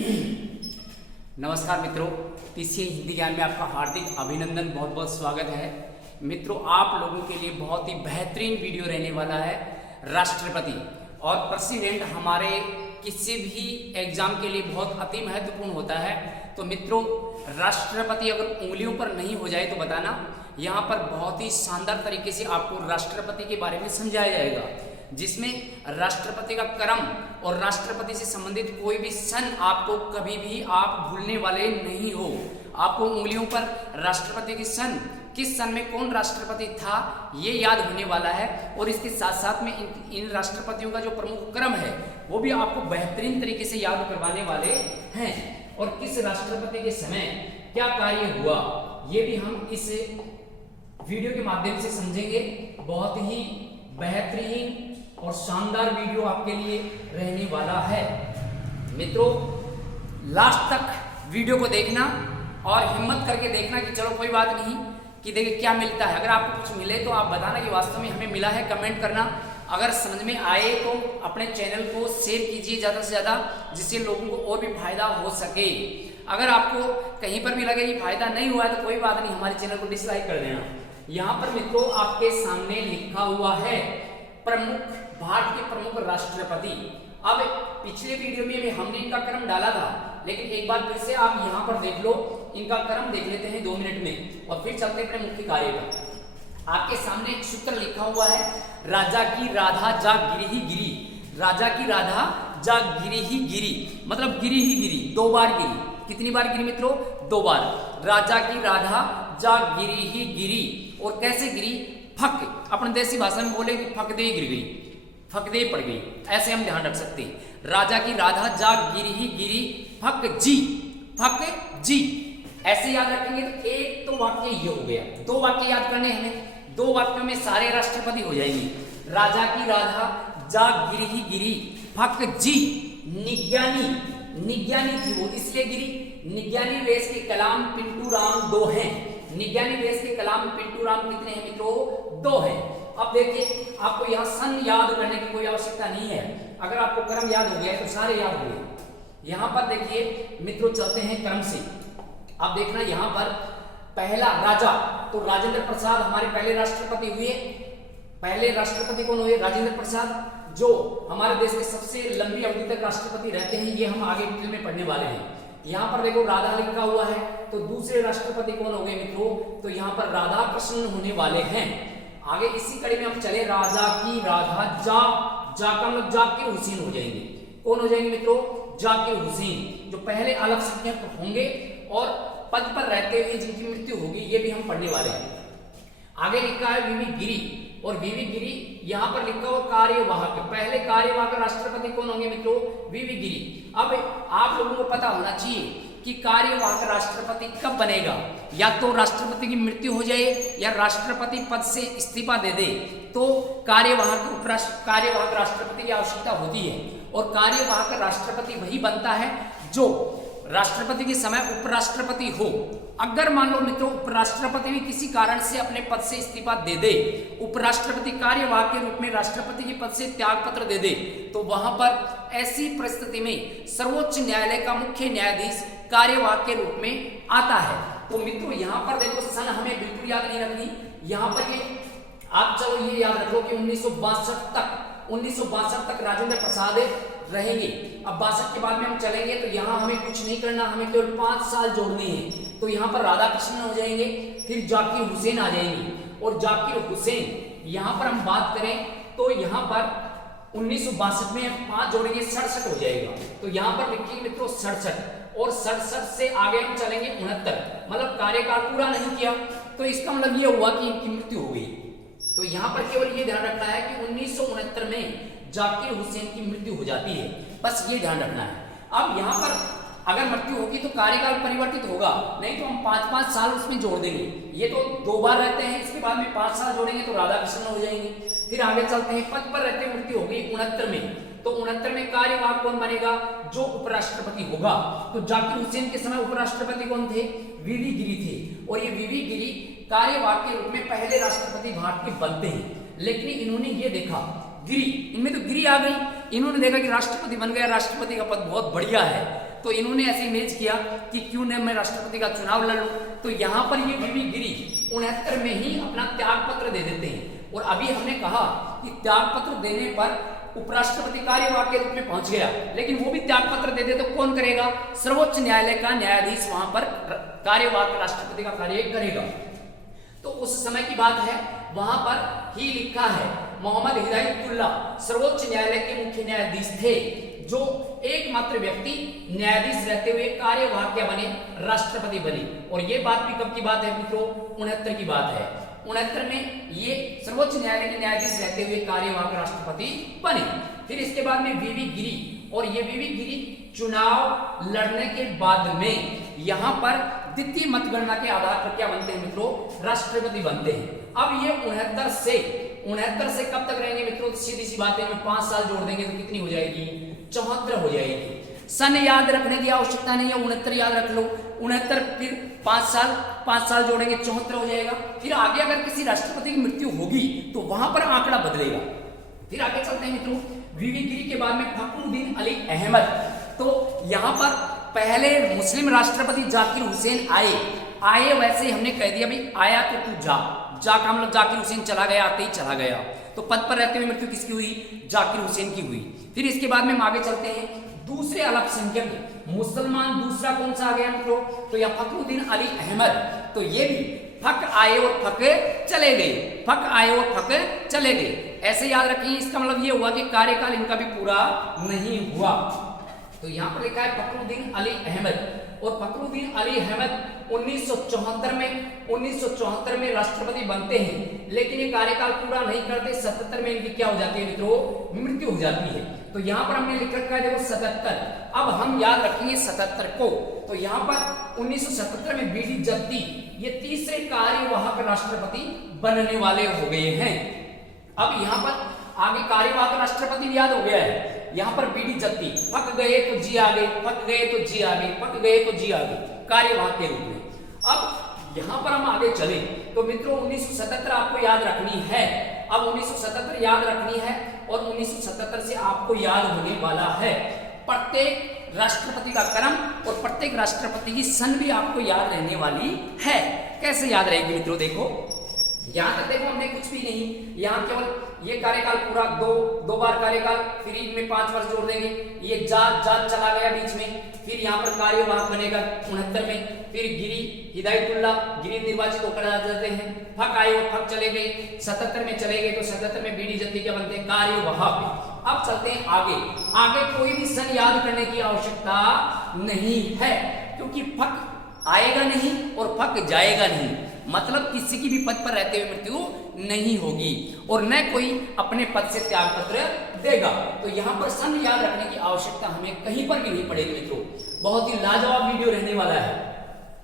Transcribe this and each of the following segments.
नमस्कार मित्रों, पीसीए हिंदी ज्ञान में आपका हार्दिक अभिनंदन, बहुत बहुत स्वागत है। मित्रों, आप लोगों के लिए बहुत ही बेहतरीन वीडियो रहने वाला है। राष्ट्रपति और प्रेसिडेंट हमारे किसी भी एग्जाम के लिए बहुत अति महत्वपूर्ण होता है। तो मित्रों, राष्ट्रपति अगर उंगलियों पर नहीं हो जाए तो बताना। यहाँ पर बहुत ही शानदार तरीके से आपको राष्ट्रपति के बारे में समझाया जाएगा, जिसमें राष्ट्रपति का क्रम और राष्ट्रपति से संबंधित कोई भी सन आपको कभी भी आप भूलने वाले नहीं हो। आपको उंगलियों पर राष्ट्रपति की सन, किस सन में कौन राष्ट्रपति था, ये याद होने वाला है। और इसके साथ साथ में इन राष्ट्रपतियों का जो प्रमुख क्रम है वो भी आपको बेहतरीन तरीके से याद करवाने वाले हैं। और किस राष्ट्रपति के समय क्या कार्य हुआ, ये भी हम इस वीडियो के माध्यम से समझेंगे। बहुत ही बेहतरीन और शानदार वीडियो आपके लिए रहने वाला है। मित्रों, लास्ट तक वीडियो को देखना और हिम्मत करके देखना कि चलो कोई बात नहीं कि देखिए क्या मिलता है। अगर आपको कुछ मिले तो आप बताना कि वास्तव में हमें मिला है, कमेंट करना। अगर समझ में आए तो अपने चैनल को शेयर कीजिए ज़्यादा से ज़्यादा, जिससे लोगों को और भी फायदा हो सके। अगर आपको कहीं पर भी लगे कि फायदा नहीं हुआ है तो कोई बात नहीं, हमारे चैनल को डिसलाइक कर देना। यहाँ पर मित्रों आपके सामने लिखा हुआ है प्रमुख, भारत के प्रमुख राष्ट्रपति। अब पिछले वीडियो में हमने इनका क्रम डाला था, लेकिन एक बार फिर से आप यहाँ पर देख लो, इनका क्रम देख लेते हैं 2 मिनट में और फिर चलते हैं मुख्य कार्य पर। आपके सामने एक सूत्र लिखा हुआ है, राजा की राधा जा गिरी ही गिरी। राजा की राधा जा गिरी ही गिरी, मतलब गिरी ही गिरी, 2 बार गिरी। कितनी बार गिरी मित्रों? 2 बार। राजा की राधा जा गिरी ही गिरी। और कैसे गिरी? फक, अपने देसी भाषा में बोले कि फक दे गिर गई, फक दे पड़ गई, ऐसे हम ध्यान रख सकते हैं। राजा की राधा जा गिरी ही गिरी, फक जी, फक जी। ऐसे याद रखेंगे तो एक तो वाक्य ये हो गया। 2 वाक्य याद करने हमें, 2 वाक्यों में सारे राष्ट्रपति हो जाएंगे। राजा की राधा जा गिरी ही गिरी, फक जी। निज्ञानी, निज्ञानी थी वो इसलिए गिरी। निज्ञानी वेश के कलाम पिंटू राम 2 हैं। निज्ञानी वेश के कलाम पिंटू राम कितने हैं मित्रों? 2 हैं। अब देखिए, आपको यहाँ सन याद करने की कोई आवश्यकता नहीं है। अगर आपको क्रम याद हो गया तो सारे याद हो गए। यहाँ पर देखिए मित्रों, चलते हैं क्रम से। अब देखना यहाँ पर पहला राजा, तो राजेंद्र प्रसाद हमारे पहले राष्ट्रपति हुए। पहले राष्ट्रपति कौन हुए? राजेंद्र प्रसाद, जो हमारे देश के सबसे लंबी अवधि तक राष्ट्रपति रहते हैं। ये हम आगे डिटेल में पढ़ने वाले हैं। यहाँ पर देखो राधा लिखा हुआ है, तो दूसरे राष्ट्रपति कौन हो गए मित्रों? तो यहाँ पर राधा कृष्ण होने वाले हैं। आगे इसी कड़ी में हम चले, राजा की राधा जा, जा का मतलब जाकिर हुसैन हो जाएंगे। कौन हो जाएंगे मित्रों? जाकिर हुसैन, जो पहले अल्पसंख्यक होंगे और पद पर रहते हुए जिनकी मृत्यु होगी, ये भी हम पढ़ने वाले हैं। आगे लिखा है वीवी गिरी, और वीवी गिरी यहाँ पर लिखा हुआ कार्यवाहक। पहले कार्यवाहक राष्ट्रपति कौन होंगे मित्रों? वीवी गिरी। अब आप लोगों को पता होना चाहिए कि कार्यवाहक राष्ट्रपति कब बनेगा। या तो राष्ट्रपति की मृत्यु हो जाए या राष्ट्रपति पद से इस्तीफा दे दे तो कार्यवाहक राष्ट्रपति की आवश्यकता होती है। और कार्यवाहक राष्ट्रपति वही बनता है जो राष्ट्रपति के समय उपराष्ट्रपति हो। अगर मान लो मित्रों उपराष्ट्रपति भी किसी कारण से अपने पद से इस्तीफा दे दे, उपराष्ट्रपति कार्यवाहक के रूप में राष्ट्रपति के पद से त्याग पत्र दे दे, तो वहां पर ऐसी परिस्थिति में सर्वोच्च न्यायालय का मुख्य न्यायाधीश कार्यवाहक के रूप में आता है। तो मित्रों यहाँ पर देखो, सन हमें बिल्कुल याद नहीं रखनी। यहाँ पर ये आप चलो ये याद रखो कि 1962 तक राजेंद्र प्रसाद रहेंगे। अब 62 के बाद में हम चलेंगे तो यहाँ हमें कुछ नहीं करना, हमें केवल 5 साल जोड़ने हैं। तो यहाँ पर राधा कृष्ण हो जाएंगे, फिर जाकिर हुसैन आ जाएंगे। और जाकिर हुसैन यहाँ पर हम बात करें तो यहाँ पर 1962 में 5 जोड़ेंगे, 67 हो जाएगा। तो यहाँ पर लिखिए मित्रों 67, और 67 से आगे हम चलेंगे 69, मतलब कार्यकाल पूरा नहीं किया। तो इसका मतलब ये हुआ कि इनकी मृत्यु हो गई। तो यहाँ पर केवल ये ध्यान रखना है कि 1969 में जाकिर हुसैन की मृत्यु हो जाती है, बस ये ध्यान रखना है। अब यहाँ पर अगर मृत्यु होगी तो कार्यकाल परिवर्तित होगा, नहीं तो हम 5-5 साल उसमें जोड़ देंगे। ये तो 2 बार रहते हैं, इसके बाद में 5 साल जोड़ेंगे तो राधा कृष्ण हो जाएंगे। फिर आगे चलते हैं, पद पर रहते मृत्यु हो गई 69 में, तो 69 में कार्यवाहक कौन बनेगा? जो उपराष्ट्रपति होगा। तो जाकिर हुसैन के समय उपराष्ट्रपति कौन थे? वीवी गिरी थे। और ये वीवी गिरी कार्यवाहक के रूप में पहले राष्ट्रपति भारत के बनते हैं। लेकिन इन्होंने ये देखा गिरी, इनमें तो गिरी आ गई। इन्होंने देखा कि राष्ट्रपति बन गया, राष्ट्रपति का पद बहुत बढ़िया है, तो इन्होंने ऐसे इमेज किया कि क्यों न मैं राष्ट्रपति का चुनाव लड़ लूं। तो यहाँ पर ये वीवी गिरी 69 में ही अपना त्याग पत्र दे देते हैं। और अभी हमने कहा कि त्याग पत्र देने पर उपराष्ट्रपति कार्यवाह के रूप में पहुंच गया, लेकिन वो भी त्याग पत्र दे दे तो कौन करेगा? सर्वोच्च न्यायालय का न्यायाधीश वहां पर कार्यवाह राष्ट्रपति का कार्य करेगा। तो उस समय की बात है, वहां पर ही लिखा है मोहम्मद हिदायतुल्ला सर्वोच्च न्यायालय के मुख्य न्यायाधीश थे, जो एकमात्र व्यक्ति न्यायाधीश रहते हुए कार्यवाहक क्या बने? राष्ट्रपति बने। और ये बात भी कब की बात है मित्रों? 69 की बात है। 69 में ये सर्वोच्च न्यायालय के न्यायाधीश रहते हुए कार्यवाहक राष्ट्रपति बने। फिर इसके बाद में वीवी गिरी, और ये वीवी गिरी चुनाव लड़ने के बाद में यहां पर द्वितीय मतगणना के आधार पर क्या बनते हैं मित्रों? राष्ट्रपति बनते हैं। अब ये 69 से कब तक रहेंगे मित्रों? सीधी सी बात है, में 5 साल जोड़ देंगे तो कितनी हो जाएगी? 74 हो जाएगी। सन याद रखने की आवश्यकता नहीं है, 69 याद रख लो। 69 फिर 5 साल जोड़ेंगे 74 हो जाएगा। फिर आगे अगर किसी राष्ट्रपति की मृत्यु होगी तो वहां पर आंकड़ा बदलेगा। फिर आगे चलते हैं मित्रों, वीवी गिरी के बाद में फखरुद्दीन अली अहमद। तो यहां पर पहले मुस्लिम राष्ट्रपति जाकिर हुसैन आए वैसे हमने कह दिया भाई आया तो तू जा का मतलब जाकिर हुसैन चला गया, आते ही चला गया। तो पद पर रहते हुए मृत्यु किसकी हुई? जाकिर हुसैन की हुई। फिर इसके बाद में हम आगे चलते हैं, दूसरे अल्पसंख्यक मुसलमान दूसरा कौन सा आ गया मित्रों? तो यह फखरुद्दीन अली अहमद। तो ये भी फक आए और फक चले गए, फक आए और फक चले गए, ऐसे याद रखिए। इसका मतलब ये हुआ कि कार्यकाल इनका भी पूरा नहीं हुआ। तो यहां पर लिखा है फखरुद्दीन अली अहमद। और फखरुद्दीन अली अहमद 1974 में राष्ट्रपति बनते हैं, लेकिन ये कार्यकाल पूरा नहीं करते। 77 में इनकी क्या हो जाती है मित्रों? मृत्यु हो जाती है। तो यहाँ पर हमने लिख रखा है देखो 77। अब हम याद रखेंगे 77 को। तो यहाँ पर 1977 में बीडी जत्ती ये तीसरे कार्यवाहक राष्ट्रपति बनने वाले हो गए हैं। अब यहाँ पर आगे कार्यवाहक राष्ट्रपति याद हो गया है। यहाँ पर बीडी जत्ती पक गए तो जी आ गए, पक गए तो जी आ गए, पक गए तो जी आ गए, कार्यवाहक के रूप में। अब यहाँ पर हम आगे चले तो मित्रों 1977 आपको याद रखनी है। अब 1977 याद रखनी है और 1977 से आपको याद होने वाला है प्रत्येक राष्ट्रपति का क्रम और प्रत्येक राष्ट्रपति की सन भी आपको याद रहने वाली है। कैसे याद रहेगी मित्रों? देखो यहां तक देखो हमने कुछ भी नहीं, यहाँ केवल ये कार्यकाल पूरा दो बार कार्यकाल, फिर इनमें 5 वर्ष जोड़ देंगे। ये जात चला गया बीच में। फिर यहाँ पर कार्यवाहक बनेगा 69 में। फिर गिरी हिदायतुल्ला गिरी निर्वाचित होकर आ जाते हैं। फक आए और फक चले गए, 77 में चले गए। तो 77 में बीडी जत्ती क्या बनते हैं? कार्यवाहक। अब चलते हैं आगे कोई भी सन याद करने की आवश्यकता नहीं है, क्योंकि फक आएगा नहीं और फक जाएगा नहीं। मतलब किसी की भी पद पर रहते हुए मृत्यु नहीं होगी और न कोई अपने पद से त्याग पत्र देगा। तो यहाँ पर सन याद रखने की आवश्यकता हमें कहीं पर भी नहीं पड़ेगी मित्रों। बहुत ही लाजवाब वीडियो रहने वाला है।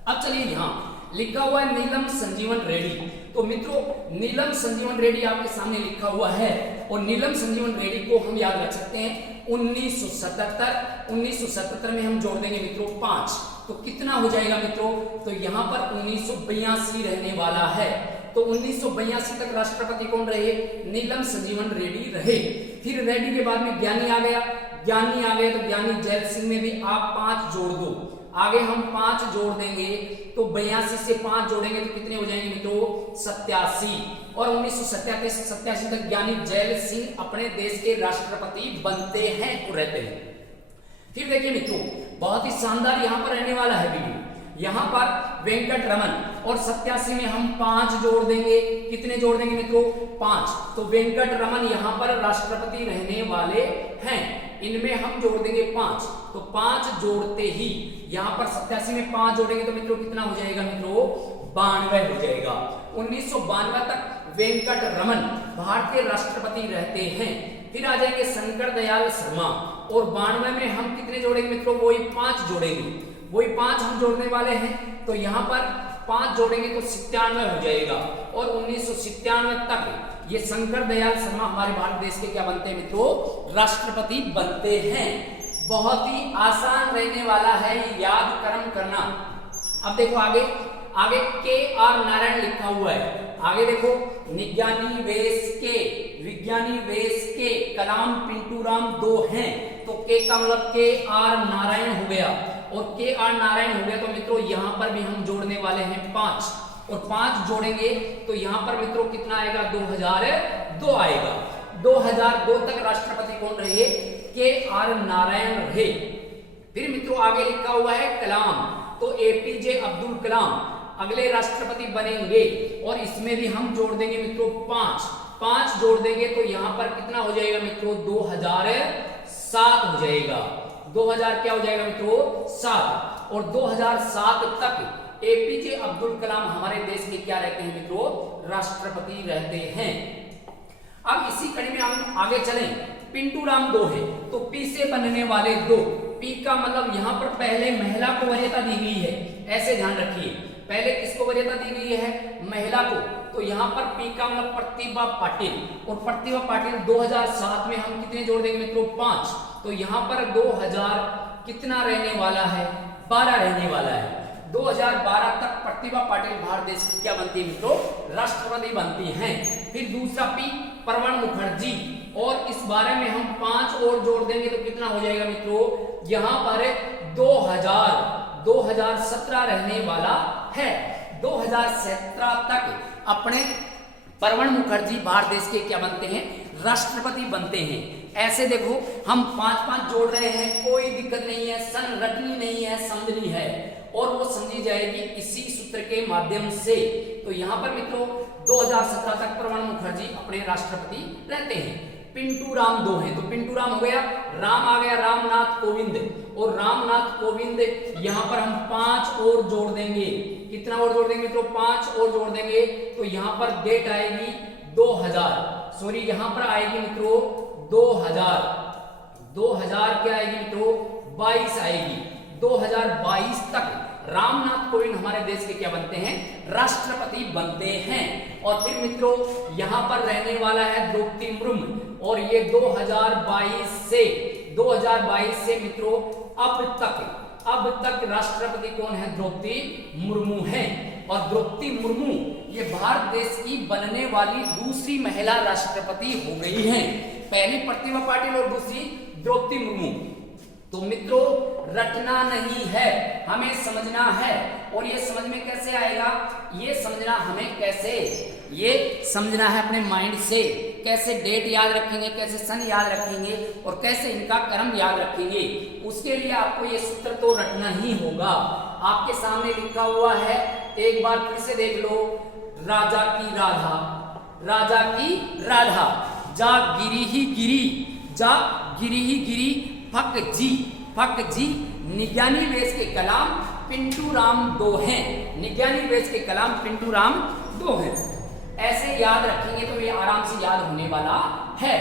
अब चलिए यहाँ लिखा हुआ है नीलम संजीवन रेड्डी। तो मित्रों नीलम संजीवन रेड्डी आपके सामने लिखा हुआ है और नीलम संजीवन रेड्डी को हम याद रख सकते हैं 1977 में हम जोड़ देंगे मित्रों 5, तो कितना हो जाएगा मित्रों? तो यहाँ पर 1982 रहने वाला है। तो 1982 तक राष्ट्रपति कौन रहे? नीलम संजीवन रेड्डी रहे। फिर रेड्डी के बाद में ज्ञानी आ गया तो ज्ञानी जैल सिंह में भी आप 5 जोड़ दो। आगे हम 5 जोड़ देंगे तो 82 से 5 जोड़ेंगे तो कितने हो जाएंगे मित्रों? 87। और 1987 तक ज्ञानी जैल सिंह अपने देश के राष्ट्रपति बनते हैं और रहते हैं। फिर देखिए मित्रों बहुत ही शानदार यहाँ पर रहने वाला है वीडियो। यहाँ पर वेंकट रमन और 87 में हम 5 जोड़ देंगे। कितने जोड़ देंगे मित्रों? 5। तो वेंकट रमन यहाँ पर राष्ट्रपति रहने वाले हैं, इनमें हम जोड़ देंगे 5। तो 5 जोड़ते ही यहाँ पर 87 में 5 जोड़ेंगे तो मित्रों कितना हो जाएगा मित्रों? 92 हो जाएगा। 1992 तक वेंकट रमन भारतीय राष्ट्रपति रहते हैं। फिर आ जाएंगे शंकर दयाल शर्मा और 92 में हम कितने जोड़ेंगे मित्रों? वही 5 जोड़ेंगे, वही 5 हम जोड़ने वाले हैं। तो यहाँ पर 5 जोड़ेंगे तो 97 हो जाएगा। और 1997 तक ये शंकर दयाल शर्मा हमारे भारत देश के क्या बनते हैं मित्रों? राष्ट्रपति बनते हैं। बहुत ही आसान रहने वाला है याद कर्म करना। अब देखो आगे KR नारायण लिखा हुआ है। आगे देखो विज्ञानी वेश के कलाम पिंटू राम 2 हैं, तो के का मतलब KR नारायण हो गया। और के आर नारायण हो गया, तो मित्रों यहाँ पर भी हम जोड़ने वाले हैं 5, और 5 जोड़ेंगे तो यहाँ पर मित्रों कितना आएगा, 2002 आएगा। 2002 तक राष्ट्रपति कौन रहे, के आर नारायण रहे। फिर मित्रों आगे लिखा हुआ है कलाम, तो एपीजे अब्दुल कलाम अगले राष्ट्रपति बनेंगे, और इसमें भी हम जोड़ देंगे मित्रों 5 जोड़ देंगे तो यहां पर कितना हो जाएगा मित्रों, 2007 हो जाएगा। 2000 क्या हो जाएगा मित्रों, 7, और 2007 तक एपीजे अब्दुल कलाम हमारे देश के क्या रहते हैं मित्रों, राष्ट्रपति रहते हैं। अब इसी कड़ी में हम आगे चलें, पिंटू राम 2 है, तो पी से बनने वाले 2, पी का मतलब यहां पर पहले महिला को वरीयता दी गई है, ऐसे ध्यान रखिए, पहले किसको वरीयता दी गई है, महिला को, तो यहाँ पर पी का मतलब प्रतिभा पाटिल, और प्रतिभा पाटिल 2007 में हम कितने जोड़ देंगे मित्रों, 5, तो यहाँ पर 2000 कितना रहने वाला है, 12 रहने वाला है। 2012 तक प्रतिभा पाटिल भारत देश की क्या बनती है मित्रों, राष्ट्रपति बनती हैं। फिर दूसरा पी परवण मुखर्जी, और इस बारे में हम 5 और जोड़ देंगे तो कितना हो जाएगा मित्रों, यहाँ पर 2017 रहने वाला है। 2017 तक अपने परवण मुखर्जी भारत देश के क्या बनते हैं, राष्ट्रपति बनते हैं। ऐसे देखो हम 5 जोड़ रहे हैं, कोई दिक्कत नहीं है, सन रटनी नहीं है, समझनी है, और वो समझी जाएगी इसी सूत्र के माध्यम से। तो यहाँ पर मित्रों 2017 तक परवण मुखर्जी अपने राष्ट्रपति रहते हैं। पिंटू राम 2 हैं, तो पिंटू राम हो गया, राम आ गया रामनाथ कोविंद, और रामनाथ कोविंद यहाँ पर हम 5 और जोड़ देंगे, कितना और जोड़ देंगे मित्रों, 5 और जोड़ देंगे तो यहाँ पर डेट आएगी 2000, सॉरी यहाँ पर आएगी मित्रों 2000 क्या आएगी मित्रों, 22 आएगी। 2022 तक रामनाथ कोविंद हमारे देश के क्या बनते हैं, राष्ट्रपति बनते हैं। और फिर मित्रों यहाँ पर रहने वाला है द्रौपदी मुर्मू, और ये 2022 से मित्रों अब तक राष्ट्रपति कौन है, द्रौपदी मुर्मू है। और द्रौपदी मुर्मू ये भारत देश की बनने वाली दूसरी महिला राष्ट्रपति हो गई हैं, पहली प्रतिभा पाटिल और दूसरी द्रौपदी मुर्मू। तो मित्रों रटना नहीं है, हमें समझना है, और ये समझ में कैसे आएगा, ये समझना हमें कैसे, ये समझना है अपने माइंड से, कैसे डेट याद रखेंगे, कैसे सन याद रखेंगे, और कैसे इनका क्रम याद रखेंगे। उसके लिए आपको ये सूत्र तो रटना ही होगा। आपके सामने लिखा हुआ है, एक बार फिर से देख लो, राजा की राधा, जा गिरी ही गिरी, फक जी निज्ञानी वेश के कलाम पिंटू राम 2 हैं, निज्ञानी वेश के कलाम पिंटू राम 2 हैं। ऐसे याद रखेंगे तो ये आराम से याद होने वाला है,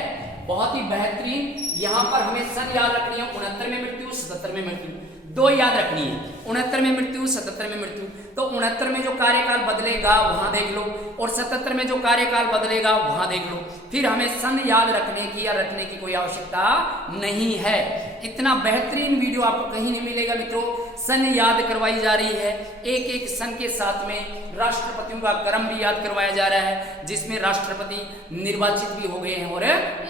बहुत ही बेहतरीन। यहाँ पर हमें सन याद रखनी है, 69 में मृत्यु, 77 में मृत्यु, 2 याद रखनी है, 69 में मृत्यु, 77 में मृत्यु। तो 69 में जो कार्यकाल बदलेगा वहां देख लो, और 77 में जो कार्यकाल बदलेगा वहां देख लो। फिर हमें सन याद रखने की या रखने की कोई आवश्यकता नहीं है। इतना बेहतरीन वीडियो आपको कहीं नहीं मिलेगा मित्रों। सन याद करवाई जा रही है, एक सन के साथ में राष्ट्रपतियों का क्रम भी याद करवाया जा रहा है, जिसमें राष्ट्रपति निर्वाचित भी हो गए हैं और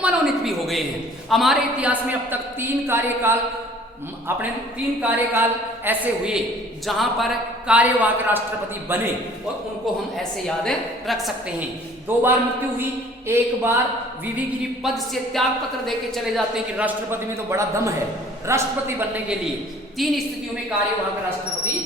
मनोनीत भी हो गए हैं। हमारे इतिहास में अब तक 3 कार्यकाल ऐसे हुए जहां पर कार्यवाहक राष्ट्रपति बने, और उनको हम ऐसे याद रख सकते हैं। 2 बार मृत्यु हुई, 1 बार वीवी गिरी पद से त्याग पत्र देके चले जाते हैं कि राष्ट्रपति में तो बड़ा दम है राष्ट्रपति बनने के लिए। 3 स्थितियों में कार्यवाहक राष्ट्रपति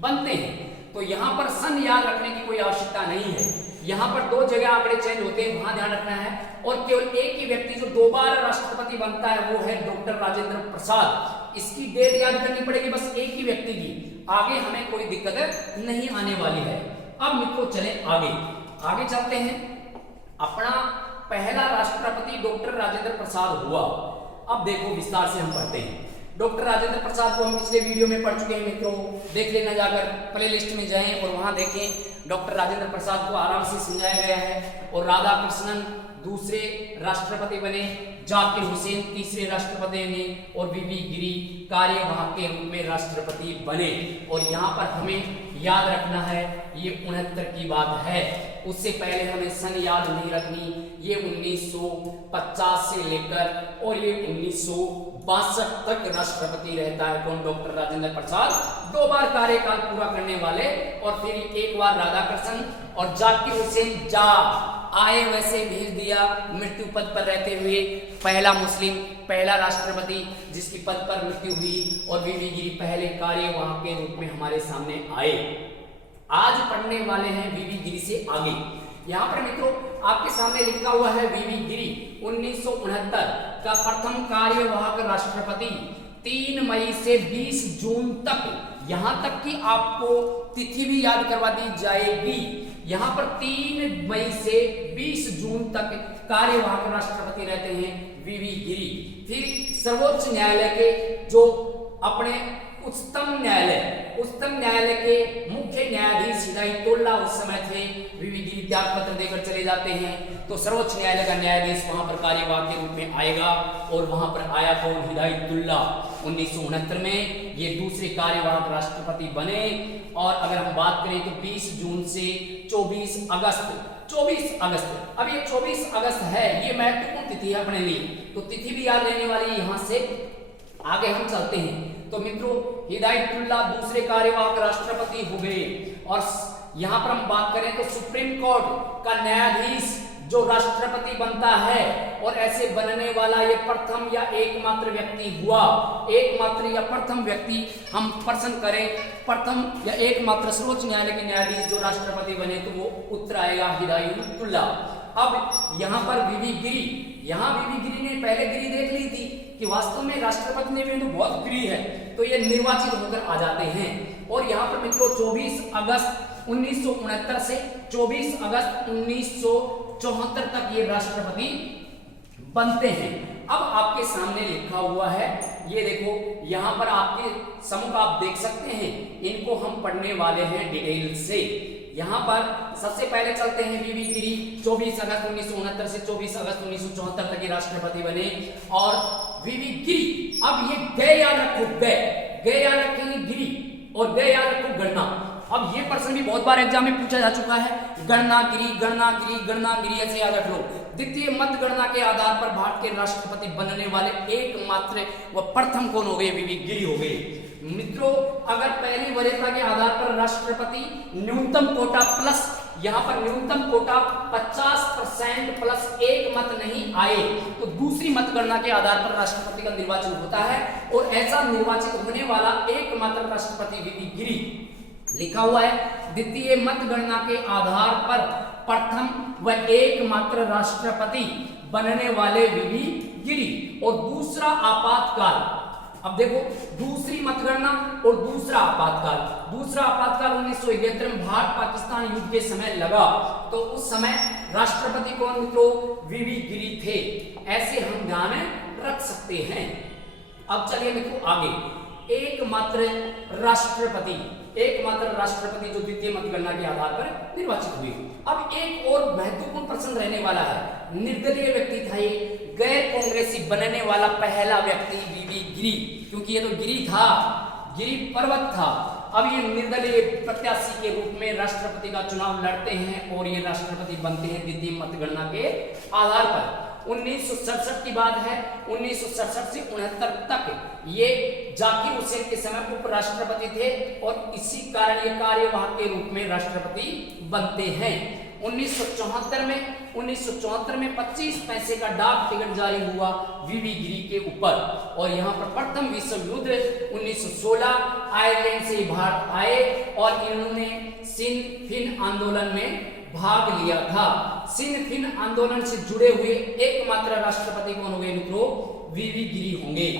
बनते हैं। तो यहाँ पर सन याद रखने की कोई आवश्यकता नहीं है। यहाँ पर 2 जगह आंकड़े चेंज होते हैं, वहां ध्यान रखना है। और केवल एक ही व्यक्ति जो 2 बार राष्ट्रपति बनता है वो है डॉक्टर राजेंद्र प्रसाद। इसकी डेट याद करनी पड़ेगी बस एक ही व्यक्ति की, आगे हमें कोई दिक्कत नहीं आने वाली है। अब मित्रों चलें आगे चलते हैं। अपना पहला राष्ट्रपति डॉक्टर राजेंद्र प्रसाद हुआ। अब देखो विस्तार से हम पढ़ते हैं। डॉक्टर राजेंद्र प्रसाद को हम पिछले वीडियो में पढ़ चुके हैं मित्रों, देख लेना, जाकर प्लेलिस्ट में जाएं और वहां देखें। डॉक्टर राजेंद्र प्रसाद को आराम से समझाया गया है। और राधा कृष्णन दूसरे राष्ट्रपति बने, जाकिर हुसैन तीसरे राष्ट्रपति बने, और वीवी गिरी कार्यवाहक के रूप में राष्ट्रपति बने। और यहाँ पर हमें याद रखना है ये 69 की बात है, उससे पहले हमें सन याद नहीं रखनी। ये 1950 से लेकर और ये 1962 तक राष्ट्रपति रहता है। कौन? डॉक्टर राजेंद्र प्रसाद। 2 बार कार्यकाल पूरा करने वाले, और फिर 1 बार राधाकृष्णन और जाकिर हुसैन जा आए वैसे भेज दिया, मृत्यु पद पर रहते हुए पहला मुस्लिम, पहला राष्ट्रपति जिसकी पद पर मृत्यु हुई, और वीवी गिरी पहले कार्यवाहक के रूप में हमारे सामने आए। आज पढ़ने वाले हैं वीवी गिरी से आगे। यहाँ पर मित्रों आपके सामने लिखा हुआ है वीवी गिरी 1969 का प्रथम कार्यवाहक राष्ट्रपति, 3 मई से 20 जून तक। यहाँ तक कि आपको तिथि भी याद करवा दी जाएगी। यहाँ पर 3 मई से 20 जून तक कार्यवाहक राष्ट्रपति रहते हैं वीवी गिरी। फिर सर्वोच्च न्यायालय के जो अपने उच्चतम न्यायालय के मुख्य न्यायाधीश हिदायतुल्लाह उस समय थे। वीवी गिरी त्याग पत्र देकर चले जाते हैं, तो सर्वोच्च न्यायालय का न्यायाधीश वहां पर कार्यवाहक के रूप में आएगा, और वहां पर आया कौन? हिदायतुल्लाह। 1969 में ये दूसरे कार्यवाहक राष्ट्रपति बने। और अगर हम बात करें तो 20 जून से 24 अगस्त, अब ये 24 अगस्त है, ये महत्वपूर्ण तिथि है अपने लिए, तो तिथि भी याद रहने वाली है। यहां से आगे हम चलते हैं, तो मित्रों हिदायतुल्लाह दूसरे कार्यवाहक राष्ट्रपति हो गए। और यहां पर हम बात करें तो सुप्रीम कोर्ट का न्यायाधीश जो राष्ट्रपति बनता है, और ऐसे बनने वाला ये प्रथम या एकमात्र व्यक्ति हुआ। एकमात्र या प्रथम व्यक्ति हम प्रश्न करें, प्रथम या एकमात्र सर्वोच्च न्यायालय के न्यायाधीश जो राष्ट्रपति बने, तो वो उत्तर आएगा हिदायतुल्लाह। अब यहाँ पर वीवी गिरी, यहाँ वीवी गिरी ने पहले गिरी देख ली थी कि वास्तव में राष्ट्रपति ने भी तो बहुत गिरी है, तो ये निर्वाचित होकर आ जाते हैं। और यहाँ पर मित्रों 24 अगस्त 1969 से 24 अगस्त 1974 तक ये राष्ट्रपति बनते हैं। अब आपके सामने लिखा हुआ है, ये देखो यहाँ पर आपके सम्मुख आप देख सकते हैं, इनको हम पढ़ने वाले हैं डिटेल से। यहाँ पर सबसे पहले चलते हैं वीवी गिरी 24 अगस्त 1969 से 24 अगस्त 1974 तक ये राष्ट्रपति बने। और वीवी गिरी, अब ये गए याद रखो, गए याद रखेंगे गिरी, और गए याद रखो गणना। अब ये प्रश्न भी बहुत बार एग्जाम में पूछा जा चुका है, गणना गिरी ऐसे याद रख लो। द्वितीय मतगणना के आधार पर भारत के राष्ट्रपति बनने वाले एकमात्र व प्रथम कौन हो गए? वीवी गिरी हो गए। मित्रों अगर पहली वरीयता के आधार पर राष्ट्रपति न्यूनतम कोटा प्लस, यहाँ पर न्यूनतम कोटा 50% प्लस 1 मत नहीं आए, तो दूसरी मतगणना के आधार पर राष्ट्रपति का निर्वाचन होता है। और ऐसा निर्वाचित होने वाला एकमात्र राष्ट्रपति वीवी गिरी। लिखा हुआ है द्वितीय मतगणना के आधार पर प्रथम व एकमात्र राष्ट्रपति बनने वाले वीवी गिरी। और दूसरा आपातकाल, अब देखो दूसरी मतगणना और दूसरा आपातकाल 1971 में भारत पाकिस्तान युद्ध के समय लगा, तो उस समय राष्ट्रपति कौन मित्रों? वीवी गिरी थे। ऐसे हम ध्यान रख सकते हैं। अब चलिए मित्रों आगे, एकमात्र राष्ट्रपति जो द्वितीय मतगणना के आधार पर निर्वाचित हुए। अब एक और महत्वपूर्ण प्रश्न रहने वाला है, निर्दलीय व्यक्ति था ये, गैर कांग्रेसी बनने वाला पहला व्यक्ति वीवी गिरी, क्योंकि ये तो गिरी था, गिरी पर्वत था। अब ये निर्दलीय प्रत्याशी के रूप में राष्ट्रपति का चुनाव लड़ते हैं, और ये राष्ट्रपति बनते हैं द्वितीय मतगणना के आधार पर। 1967 की बात है, 1967 से 69 तक ये जाकिर हुसैन के समय उपराष्ट्रपति थे, और इसी कारण ये कार्यवाहक के रूप में राष्ट्रपति बनते हैं। 1974 में 25 पैसे का डाक टिकट जारी हुआ वीवी गिरी के ऊपर। और यहाँ पर प्रथम विश्व युद्ध 1916 आयरलैंड से भारत आए, और इन्होंने सिन फिन आंदोलन में भाग लिया था। सिन फिन आंदोलन से जुड़े हुए एकमात्र राष्ट्रपति कौन होंगे मित्रों? वीवी गिरी होंगे।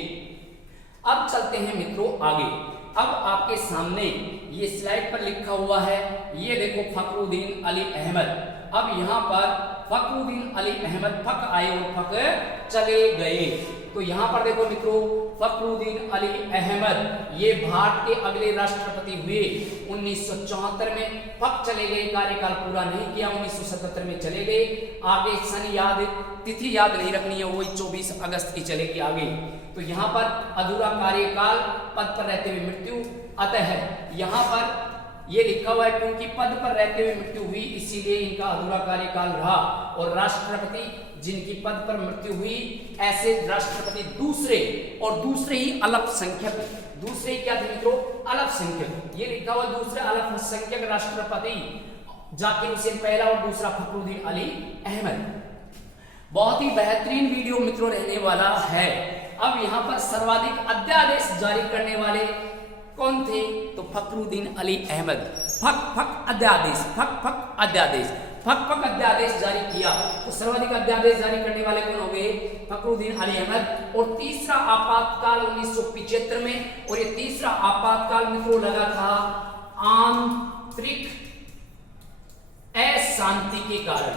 अब चलते हैं मित्रों आगे। अब आपके सामने ये स्लाइड पर लिखा हुआ है, ये देखो फखरुद्दीन अली अहमद। अब यहाँ पर फखरुद्दीन अली अहमद फक आए और फक चले गए। तो यहाँ पर देखो मित्रों फखरुद्दीन अली अहमद ये भारत के अगले राष्ट्रपति हुए। 1974 में फक चले गए, कार्यकाल पूरा नहीं किया, 1977 में चले गए। आगे सन याद, तिथि याद नहीं रखनी है, वही 24 अगस्त की चलेगी आगे। तो यहाँ पर अधूरा कार्यकाल, पद पर रहते हुए मृत्यु। अतः यहाँ पर ये लिखा हुआ है क्योंकि पद पर रहते हुए मृत्यु हुई इसीलिए इनका अधूरा कार्यकाल रहा। और राष्ट्रपति जिनकी पद पर मृत्यु हुई ऐसे राष्ट्रपति दूसरे ही अल्पसंख्यक, दूसरे क्या थे मित्रों, अल्पसंख्यक। ये लिखा हुआ दूसरे अल्पसंख्यक राष्ट्रपति जाकिर हुसैन पहला और दूसरा फखरुद्दीन अली अहमद। बहुत ही बेहतरीन वीडियो मित्रों रहने वाला है। अब यहाँ पर सर्वाधिक अध्यादेश जारी करने वाले कौन थे, तो फखरुद्दीन अली अहमद। फक अध्यादेश जारी किया, तो सर्वाधिक अध्यादेश जारी करने वाले कौन हो गए, फखरुद्दीन अली अहमद। और तीसरा आपातकाल 1975 में, और ये तीसरा आपातकाल मित्रों लगा था आंतरिक अशांति के कारण।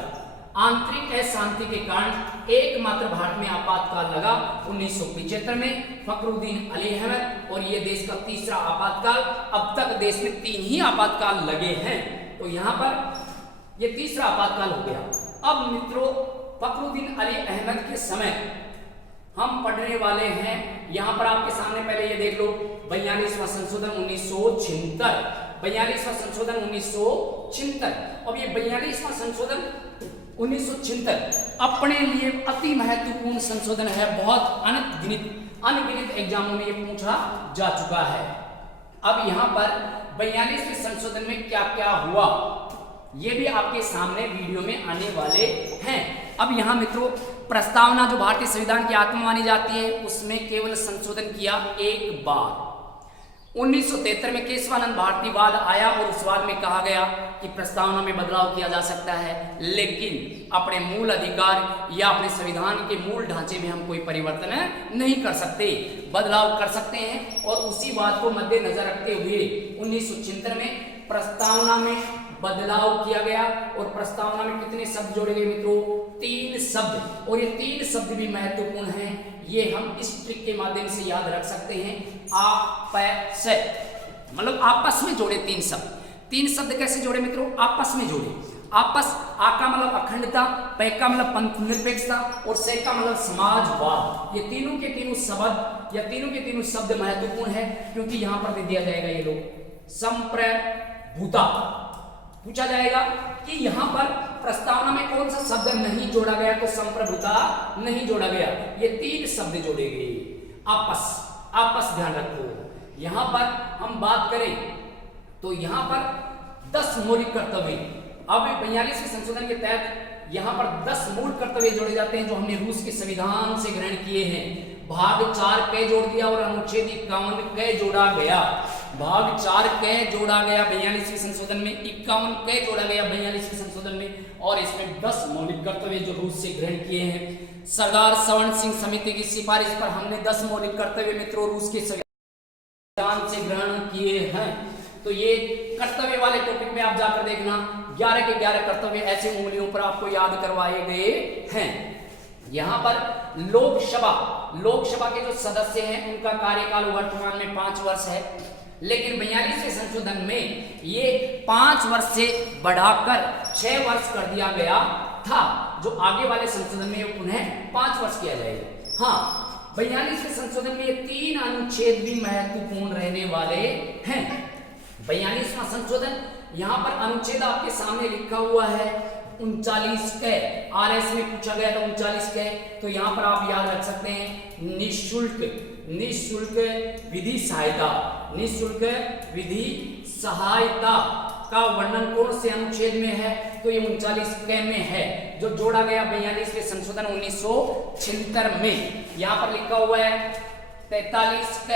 आंतरिक अशांति के कारण एकमात्र भारत में आपातकाल लगा 1975 में, फखरुद्दीन अली अहमद। और ये देश का तीसरा आपातकाल। अब तक देश में 3 ही आपातकाल लगे हैं, तो यहाँ पर ये तीसरा आपातकाल हो गया। अब मित्रों फखरुद्दीन अली अहमद के समय हम पढ़ने वाले हैं, यहाँ पर आपके सामने पहले ये देख लो 42वां संशोधन 1976, 42वां संशोधन 1976। अब ये 42वां संशोधन 1976 अपने लिए अति महत्वपूर्ण संशोधन है। बहुत अनगिनत एग्जामों में ये पूछा जा चुका है। अब यहाँ पर 42वें संशोधन में क्या क्या हुआ ये भी आपके सामने वीडियो में आने वाले हैं। अब यहाँ मित्रों प्रस्तावना जो भारतीय संविधान की आत्मा मानी जाती है उसमें केवल संशोधन किया एक बार। 1973 में केशवानंद भारती वाद आया और उस वाद में कहा गया कि प्रस्तावना में बदलाव किया जा सकता है, लेकिन अपने मूल अधिकार या अपने संविधान के मूल ढांचे में हम कोई परिवर्तन नहीं कर सकते, बदलाव कर सकते हैं। और उसी बात को मद्देनजर रखते हुए 1976 में प्रस्तावना में बदलाव किया गया। और प्रस्तावना में कितने शब्द जोड़े गए मित्रों, 3 शब्द। और ये 3 शब्द भी महत्वपूर्ण हैं, ये हम इस ट्रिक के माध्यम से याद रख सकते हैं। आपस, मतलब आपस में जोड़े 3 शब्द। 3 शब्द कैसे जोड़े मित्रों, आपस में जोड़े। आपस, आ का मतलब अखंडता, पै का मतलब पंथ निरपेक्षता और से का मतलब समाजवाद। ये तीनों के तीनों शब्द या तीनों के तीनों शब्द महत्वपूर्ण है, क्योंकि यहां पर दे दिया जाएगा ये लोग संप्रभुता। पूछा जाएगा कि यहां पर प्रस्तावना में कौन सा शब्द नहीं जोड़ा गया, तो संप्रभुता नहीं जोड़ा गया। ये 3 शब्द जोड़े गए। आपस, आपस ध्यान रखो। यहां पर हम बात करें तो यहां पर 10 मौलिक कर्तव्य। अब 42वें संशोधन के तहत यहां पर 10 मूल कर्तव्य जोड़े जाते हैं जो हमने रूस के संविधान से ग्रहण किए हैं। भाग 4 क जोड़ दिया और अनुच्छेद 51 क जोड़ा गया। भाग 4 क जोड़ा गया 42वें संशोधन में, 51 क जोड़ा गया 42वें संशोधन में। और इसमें 10 मौलिक कर्तव्य जो रूस से ग्रहण किए हैं। सरदार स्वर्ण सिंह समिति की सिफारिश पर हमने 10 मौलिक कर्तव्य मित्रों रूस के संविधान से ग्रहण किए हैं। तो ये कर्तव्य वाले टॉपिक में आप जाकर देखना, 11 के 11 कर्तव्य ऐसे उंगलियों पर आपको याद करवाए गए हैं। यहाँ पर लोकसभा के जो सदस्य हैं उनका कार्यकाल वर्तमान में 5 वर्ष है, लेकिन 42वें संशोधन में ये 5 वर्ष से बढ़ाकर 6 वर्ष कर दिया गया था। जो आगे वाले संशोधन में ये पुनः 5 वर्ष किया जाएगा। हाँ, 42वें संशोधन में ये 3 अनुच्छेद भी महत्वपूर्ण रहने वाले हैं। 42वां संशोधन, यहाँ पर अनुच्छेद आपके सामने लिखा हुआ है 39 क। आरएस में पूछा गया था 39 क, तो यहाँ पर आप याद रख सकते हैं निःशुल्क विधि सहायता। निःशुल्क विधि सहायता का वर्णन कौन से अनुच्छेद में है, तो ये 39 क में है, जो जोड़ा गया 42वें संशोधन 1976 में। यहाँ पर लिखा हुआ है 43 क।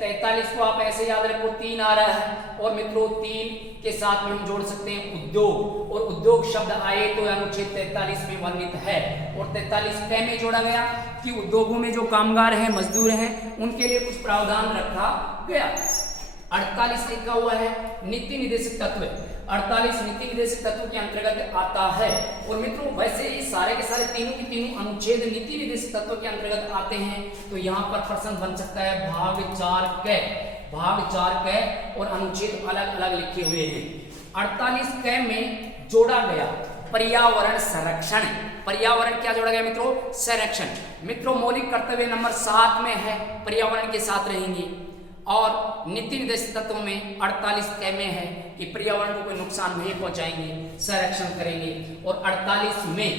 43 को आप ऐसे याद रखो, 3 आ रहा है और मित्रों 3 के साथ में हम जोड़ सकते हैं उद्योग, और उद्योग शब्द आए तो अनुच्छेद 43 में वर्णित है। और 43 क में जोड़ा गया कि उद्योगों में जो कामगार हैं, मजदूर हैं, उनके लिए कुछ प्रावधान रखा गया। 48 लिखा हुआ है नीति निर्देशक तत्व। 48 नीति निर्देशक तत्व के अंतर्गत आता है। और मित्रों वैसे ही सारे के सारे तीनों के तीनों अनुच्छेद नीति निर्देशक तत्व के अंतर्गत आते हैं। तो यहाँ पर प्रश्न बन सकता है भाग 4 क, भाग 4 क, और अनुच्छेद अलग अलग लिखे हुए हैं। 48 क में जोड़ा गया पर्यावरण संरक्षण। पर्यावरण क्या जोड़ा गया मित्रों, संरक्षण। मित्रों मौलिक कर्तव्य नंबर 7 में है पर्यावरण के साथ रहेंगे। और नीति निर्देशित तत्वों में 48 क में है कि पर्यावरण को कोई नुकसान नहीं पहुंचाएंगे, संरक्षण करेंगे। और 48 में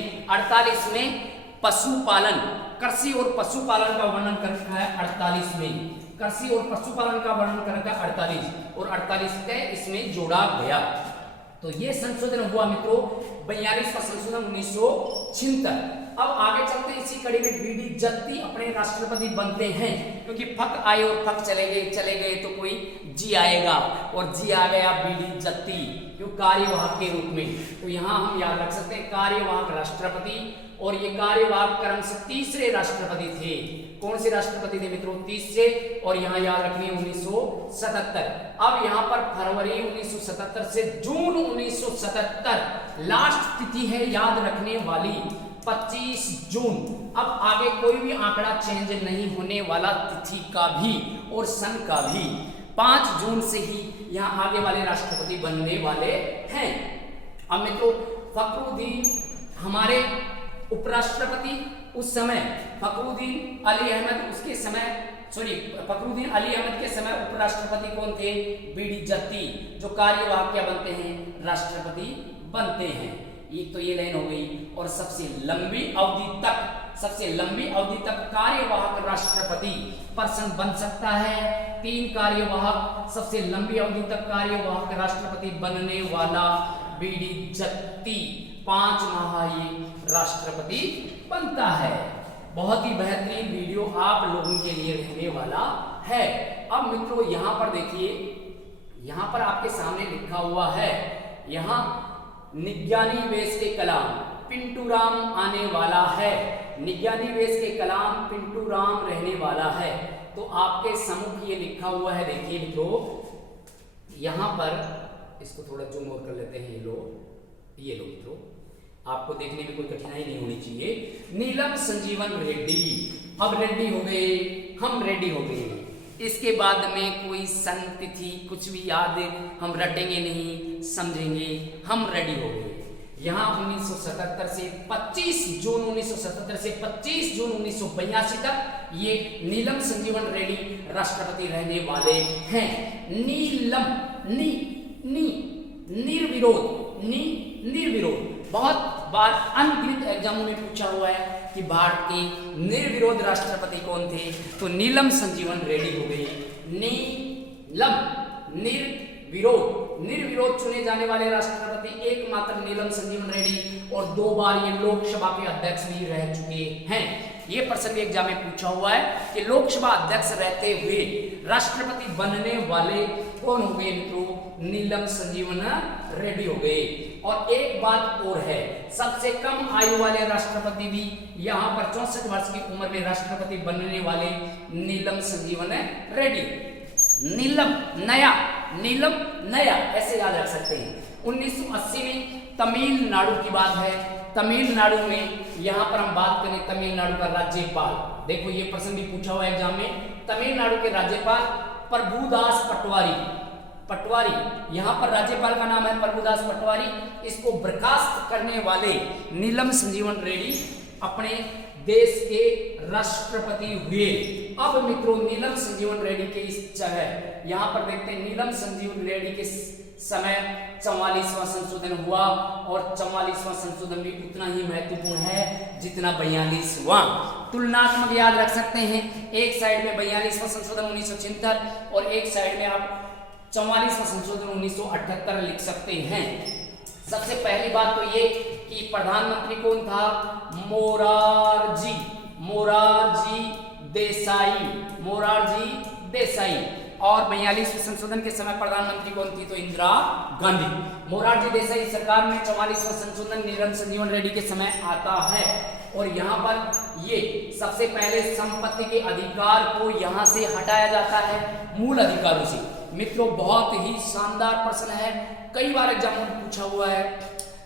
पशुपालन, कृषि और पशुपालन का वर्णन कर रखा है 48 में, कृषि और पशुपालन का वर्णन कर रखा है 48 और 48 का इसमें जोड़ा गया। तो ये संशोधन हुआ मित्रों 42 का संशोधन 1976। अब आगे चलते इसी कड़ी में बीडी जत्ती अपने राष्ट्रपति बनते हैं, क्योंकि फक आए और फक चले गए तो कोई जी आएगा और जी आ गया बीडी जत्ती क्यों कार्यवाहक के रूप में। तो यहाँ हम याद रख सकते हैं कार्यवाहक राष्ट्रपति, और ये कार्यवाहक क्रम से तीसरे राष्ट्रपति थे। कौन से राष्ट्रपति थे मित्रों? तीसरे। और यहाँ याद रखनी 1977। अब यहाँ पर फरवरी 1977 से जून 1977 लास्ट तिथि है याद रखने वाली 25 जून। अब आगे कोई भी आंकड़ा चेंज नहीं होने वाला तिथि का भी और सन का भी। 5 जून से ही यहाँ आगे वाले राष्ट्रपति बनने वाले हैं। अब मित्रों फखरुद्दीन हमारे उपराष्ट्रपति उस समय फखरुद्दीन अली अहमद, उसके समय फखरुद्दीन अली अहमद के समय उपराष्ट्रपति कौन थे? बीडी जत्ती, जो कार्यवाहक क्या बनते हैं? राष्ट्रपति बनते हैं। एक तो ये लाइन हो गई। और सबसे लंबी अवधि तक कार्यवाहक राष्ट्रपति पर्सन बन सकता है। 3 कार्यवाहक, सबसे लंबी अवधि तक कार्यवाहक राष्ट्रपति बनने वाला बीडी जत्ती 5 माह ये राष्ट्रपति बनता है। बहुत ही बेहतरीन वीडियो आप लोगों के लिए रहने वाला है। अब मित्रों यहाँ पर देखिए, यहाँ पर आपके सामने लिखा हुआ है, यहाँ निज्ञानी वेश के कलाम पिंटू राम आने वाला है। निज्ञानी वेश के कलाम पिंटू राम रहने वाला है। तो आपके सम्मुख ये लिखा हुआ है, देखिए मित्रों यहाँ पर, इसको थोड़ा जूम और कर लेते हैं। ये लो मित्रों, आपको देखने में कोई कठिनाई नहीं होनी चाहिए। नीलम संजीवन रेड्डी, अब रेड्डी हो गए, हम रेडी हो गए। इसके बाद में कोई सन तिथि कुछ भी याद हम रटेंगे नहीं, समझेंगे, हम रेडी हो गए। यहाँ 1977 से 25 जून 1977 से 25 जून 1982 तक ये नीलम संजीवन रेड्डी राष्ट्रपति रहने वाले हैं। नीलम निर्विरोध बहुत बार अनगिनत एग्जामों में पूछा हुआ है कि भारत के निर्विरोध राष्ट्रपति कौन थे? तो नीलम संजीवन रेड्डी हो गए। नीलम निर्विरोध चुने जाने वाले राष्ट्रपति एकमात्र नीलम संजीवन रेड्डी, और 2 बार ये लोकसभा के अध्यक्ष भी रह चुके हैं। ये प्रश्न भी एग्जाम में पूछा हुआ है कि लोकसभा अध्यक्ष रहते हुए राष्ट्रपति बनने वाले कौन हो गए मित्रों? नीलम संजीवन रेड्डी हो गए। और एक बात और है, सबसे कम आयु वाले राष्ट्रपति भी यहाँ पर 64 वर्ष की उम्र में राष्ट्रपति बनने वाले नीलम संजीवन रेड्डी। नीलम नया ऐसे याद रख सकते हैं। 1980 में तमिलनाडु की बात है। तमिलनाडु में यहाँ पर हम बात करें तमिलनाडु का राज्यपाल, देखो ये प्रश्न भी पूछा हुआ है एग्जाम में। तमिलनाडु के राज्यपाल प्रभुदास पटवारी, यहाँ पर राज्यपाल का नाम है प्रभुदास पटवारी। इसको बर्खास्त करने वाले नीलम संजीवन रेड्डी अपने देश के राष्ट्रपति हुए। अब मित्रों नीलम संजीवन रेड्डी के इस जगह यहाँ पर देखते हैं, नीलम संजीवन रेड्डी के समय 44वां संशोधन हुआ, और 44वां संशोधन भी उतना ही महत्वपूर्ण है जितना 42वां। तुलनात्मक याद रख सकते हैं, एक साइड में 42वां संशोधन 1976 और एक साइड में आप 44वां संशोधन 1978 लिख सकते हैं। सबसे पहली बात तो ये कि प्रधानमंत्री कौन था? मोरारजी देसाई। और 42वें संशोधन के समय प्रधानमंत्री कौन थी? तो इंदिरा गांधी। मोरारजी देसाई सरकार में 44वां संशोधन नीलम संजीवन रेड्डी के समय आता है। और यहाँ पर ये सबसे पहले संपत्ति के अधिकार को यहाँ से हटाया जाता है मूल अधिकारों से। मित्रों बहुत ही शानदार प्रश्न है, कई बार एग्जाम में पूछा हुआ है।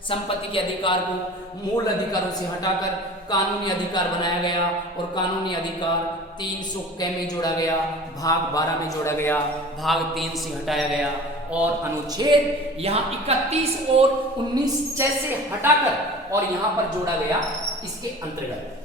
संपत्ति के अधिकार को मूल अधिकारों से हटाकर कानूनी अधिकार बनाया गया, और कानूनी अधिकार 300 क में जोड़ा गया, भाग 12 में जोड़ा गया, भाग 3 से हटाया गया, और अनुच्छेद यहाँ 31 और 19 जैसे हटाकर और यहाँ पर जोड़ा गया इसके अंतर्गत।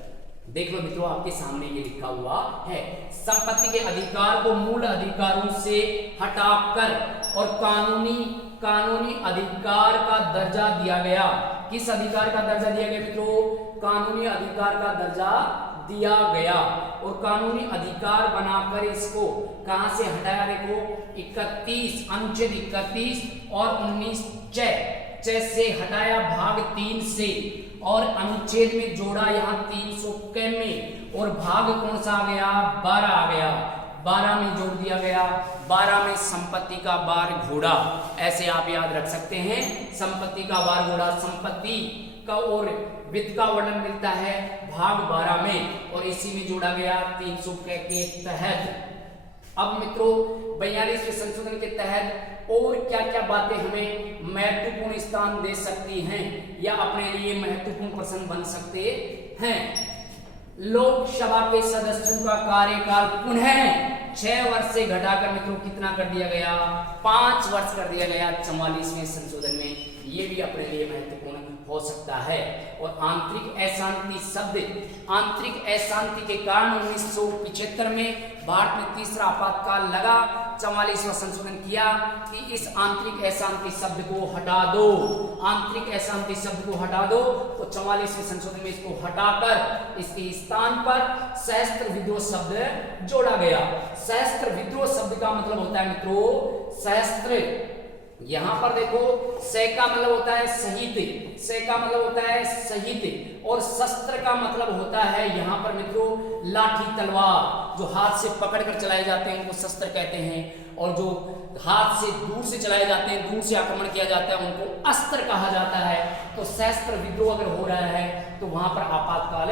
देख लो मित्रों, आपके सामने ये लिखा हुआ है। संपत्ति के अधिकार को मूल अधिकारों से हटाकर और कानूनी अधिकार का दर्जा दिया गया। किस अधिकार का दर्जा दिया गया मित्रों? कानूनी अधिकार का दर्जा दिया गया। और कानूनी अधिकार बनाकर इसको कहां से हटाया? देखो 31 अनुच्छेद 31 और 19 च से हटाया भाग 3 से, और अनुच्छेद में जोड़ा यहाँ 300 के में, और भाग कौन सा आ गया? 12 आ गया। 12 में जोड़ दिया गया। 12 में संपत्ति का बार घोड़ा, ऐसे आप याद रख सकते हैं। संपत्ति का बार घोड़ा, संपत्ति का और वित्त का वर्णन मिलता है भाग 12 में, और इसी में जोड़ा गया 300 के तहत। अब मित्रों 42वें संशोधन के तहत और क्या क्या बातें हमें महत्वपूर्ण स्थान दे सकती हैं या अपने लिए महत्वपूर्ण प्रश्न बन सकते हैं? लोकसभा के सदस्यों का कार्यकाल पुनः 6 वर्ष से घटाकर मित्रों कितना कर दिया गया? 5 वर्ष कर दिया गया 44वें संशोधन में। ये भी अपने लिए महत्वपूर्ण हो सकता है। और आंतरिक अशांति शब्द, आंतरिक अशांति के कारण 1975 में भारत में तीसरा आपातकाल लगा। 44वां संशोधन किया कि इस आंतरिक अशांति शब्द को हटा दो, आंतरिक अशांति शब्द को हटा दो। तो 44वें संशोधन में इसको हटाकर इसके स्थान पर सशस्त्र विद्रोह शब्द जोड़ा गया। सशस्त्र विद्रोह शब्द का मतलब होता है मित्रों सशस्त्र। यहां पर देखो से का मतलब होता है शहीद, से का मतलब होता है शहीद, और शस्त्र का मतलब होता है यहाँ पर मित्रों लाठी तलवार, जो हाथ से पकड़कर चलाए जाते हैं उनको शस्त्र कहते हैं, और जो हाथ से दूर से चलाए जाते हैं, दूर से आक्रमण किया जाता है उनको अस्त्र कहा जाता है। तो सशस्त्र विद्रोह अगर हो रहा है तो वहां पर आपातकाल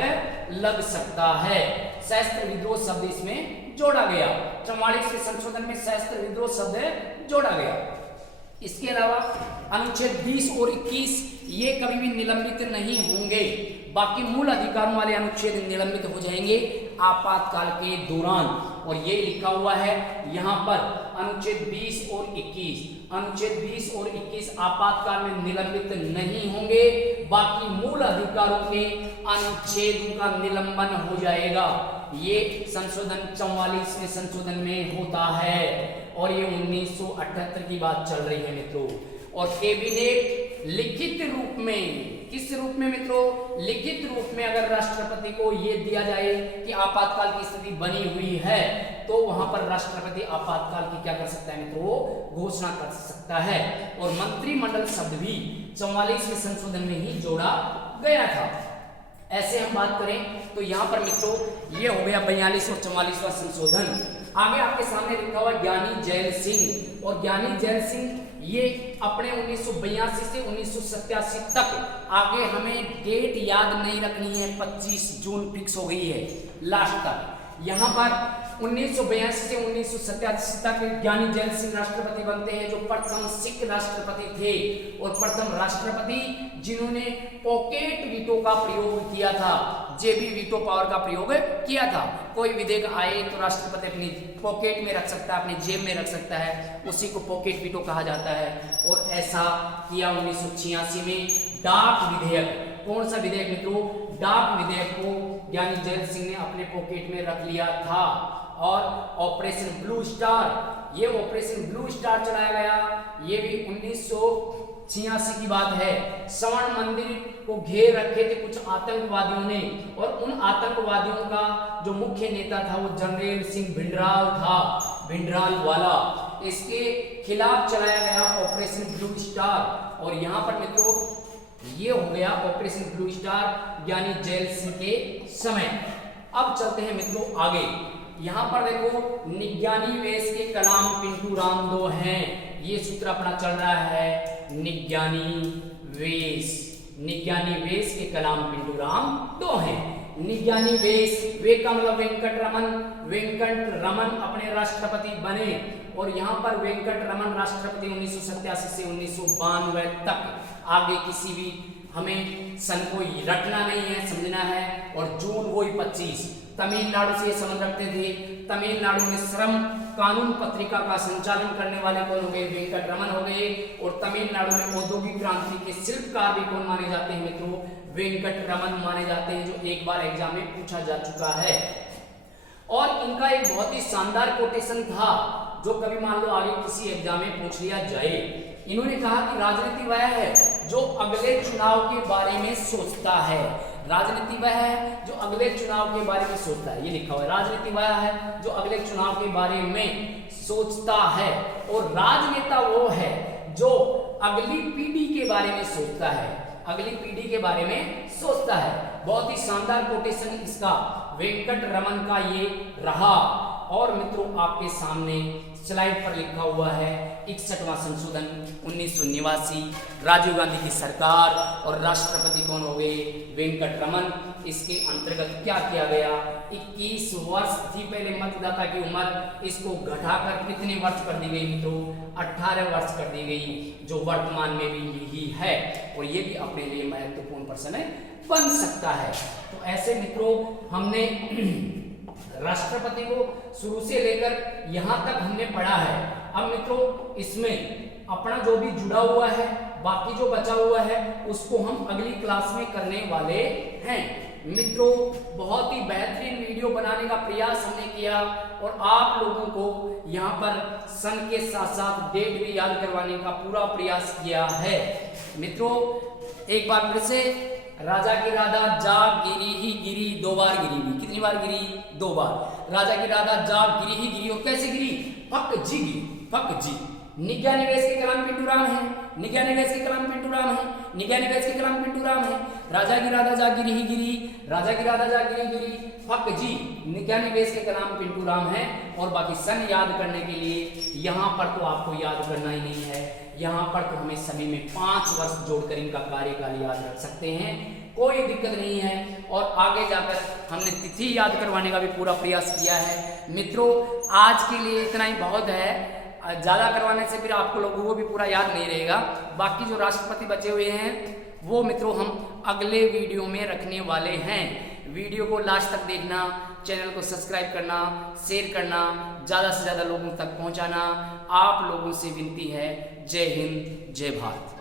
लग सकता है। सशस्त्र विद्रोह शब्द इसमें जोड़ा गया। 44वें संशोधन में सशस्त्र विद्रोह शब्द जोड़ा गया। इसके अलावा अनुच्छेद 20 और 21 ये कभी भी निलंबित नहीं होंगे। बाकी मूल अधिकारों वाले अनुच्छेद निलंबित हो जाएंगे आपातकाल के दौरान, और ये लिखा हुआ है यहाँ पर अनुच्छेद 20 और 21। अनुच्छेद 20 और 21 आपातकाल में निलंबित नहीं होंगे। बाकी मूल अधिकारों के अनुच्छेदों का निलंबन हो जाएगा। ये संशोधन 44वें संशोधन में होता है, और ये 1978 की बात चल रही है मित्रों। और कैबिनेट लिखित रूप में, किस रूप में मित्रों? लिखित रूप में अगर राष्ट्रपति को ये दिया जाए कि आपातकाल की स्थिति बनी हुई है, तो वहां पर राष्ट्रपति आपातकाल की क्या कर सकता है मित्रों? घोषणा कर सकता है। और मंत्रिमंडल शब्द भी 44वें संशोधन में ही जोड़ा गया था। ऐसे हम बात करें तो यहाँ पर मित्रों ये हो गया 42 और 44वां संशोधन। आगे आपके सामने लिखा हुआ ज्ञानी जैल सिंह, और ज्ञानी जैल सिंह ये अपने 1982 से 1987 तक, आगे हमें डेट याद नहीं रखनी है, 25 जून फिक्स हो गई है लास्ट तक। यहाँ पर 1982 से 1987 तक ज्ञानी जैल सिंह राष्ट्रपति बनते हैं, जो प्रथम सिख राष्ट्रपति थे और प्रथम राष्ट्रपति जिन्होंने पॉकेट वीटो का प्रयोग किया था, जेबी वीटो पावर का प्रयोग किया था। कोई विधेयक आए तो राष्ट्रपति अपनी पॉकेट में रख सकता है, अपनी जेब में रख सकता है, उसी को पॉकेट वीटो कहा जाता है। और ऐसा किया 1986 में डाक विधेयक। कौन सा विधेयक मित्रों? डाक विधेयक को ज्ञानी जैल सिंह ने अपने पॉकेट में रख लिया था। और ऑपरेशन ब्लू स्टार, ये ऑपरेशन ब्लू स्टार चलाया गया, ये भी 1986 की बात है। स्वर्ण मंदिर को घेर रखे थे कुछ आतंकवादियों ने, और उन आतंकवादियों का जो मुख्य नेता था वो जनरल सिंह भिंडराल था, भिंडराल वाला। इसके खिलाफ चलाया गया ऑपरेशन ब्लू स्टार। और यहाँ पर मित्रों ये हो गया ऑपरेशन ब्लू स्टार ज्ञानी जैल सिंह के समय। अब चलते हैं मित्रों आगे। यहाँ पर देखो निज्ञानी वेश के कलाम पिंटू राम दो हैं, ये सूत्र अपना चल रहा है निज्ञानी वेश। निज्ञानी वेश के कलाम पिंटू राम दो हैं। निज्ञानी वेश, वे का मतलब वेंकट रमन, वेंकट रमन अपने राष्ट्रपति बने, और यहाँ पर वेंकट रमन राष्ट्रपति 1987 से 1992 तक। आगे किसी भी हमें सन को रटना नहीं है, समझना है। और जून वही 25, तमिलनाडु से संबंध रखते थे। तमिलनाडु में श्रम कानून पत्रिका का संचालन करने वाले कौन हो गए? वेंकट रमन हो गए। और तमिलनाडु में औद्योगिक क्रांति के शिल्पकार भी कौन माने जाते हैं मित्रों? वेंकट रमन माने जाते हैं, जो एक बार एग्जाम में पूछा जा चुका है। और इनका एक बहुत ही शानदार कोटेशन था, जो कभी मान लो आगे किसी एग्जाम में पूछ लिया जाए। इन्होंने कहा कि राजनीति वह है जो अगले चुनाव के बारे में सोचता है। राजनीति वह है जो अगले चुनाव के बारे में सोचता है, ये लिखा हुआ है। राजनीति वह है जो अगले चुनाव के बारे में सोचता है। और राजनेता वो है जो अगली पीढ़ी के बारे में सोचता है, अगली पीढ़ी के बारे में सोचता है। बहुत ही शानदार कोटेशन इसका वेंकट रमन का ये रहा। और मित्रों आपके सामने स्लाइड पर लिखा हुआ है 61वां संशोधन 1989, राजीव गांधी की सरकार और राष्ट्रपति कौन हो गए? वेंकट रमन। इसके अंतर्गत क्या किया गया? 21 वर्ष थी पहले मतदाता की उम्र, इसको घटाकर कितने वर्ष कर दी गई मित्रों? 18 वर्ष कर दी गई, जो वर्तमान में भी यही है। और ये भी अपने लिए महत्वपूर्ण प्रश्न बन सकता है। तो ऐसे मित्रों हमने राष्ट्रपति को शुरू से लेकर यहाँ तक हमने पढ़ा है। अब मित्रों इसमें अपना जो भी जुड़ा हुआ है, बाकी जो बचा हुआ है, उसको हम अगली क्लास में करने वाले हैं। मित्रों बहुत ही बेहतरीन वीडियो बनाने का प्रयास हमने किया और आप लोगों को यहाँ पर सन के साथ साथ डेट भी याद करवाने का पूरा प्रयास किया है। मित्रों एक बार फिर से, राजा की राधा जाग गिरी ही गिरी, 2 बार गिरी भी। कितनी बार गिरी? 2 बार। राजा की राधा जाग गिरी ही गिरी। और कैसे गिरी? फक जी गिरी, फक जी। निज्ञा निवेश के कलाम पिंटू राम है, निज्ञा निवेश के कलाम पिंटू राम है, निज्ञा निवेश के कलाम पिंटू राम है। राजा की राधा जाग गिरी ही गिरी, राजा की राधा जाग गिरी गिरी, फक जी। निज्ञा निवेश के कलाम पिंटू राम है। और बाकी सन याद करने के लिए यहाँ पर तो आपको याद करना ही नहीं है, यहाँ पर तो हमें समय में 5 वर्ष जोड़कर इनका कार्यकाल याद रख सकते हैं, कोई दिक्कत नहीं है। और आगे जाकर हमने तिथि याद करवाने का भी पूरा प्रयास किया है। मित्रों आज के लिए इतना ही बहुत है, ज़्यादा करवाने से फिर आपको लोगों को भी पूरा याद नहीं रहेगा। बाकी जो राष्ट्रपति बचे हुए हैं वो मित्रों हम अगले वीडियो में रखने वाले हैं। वीडियो को लास्ट तक देखना, चैनल को सब्सक्राइब करना, शेयर करना, ज़्यादा से ज़्यादा लोगों तक पहुंचाना। आप लोगों से विनती है। जय हिंद, जय भारत।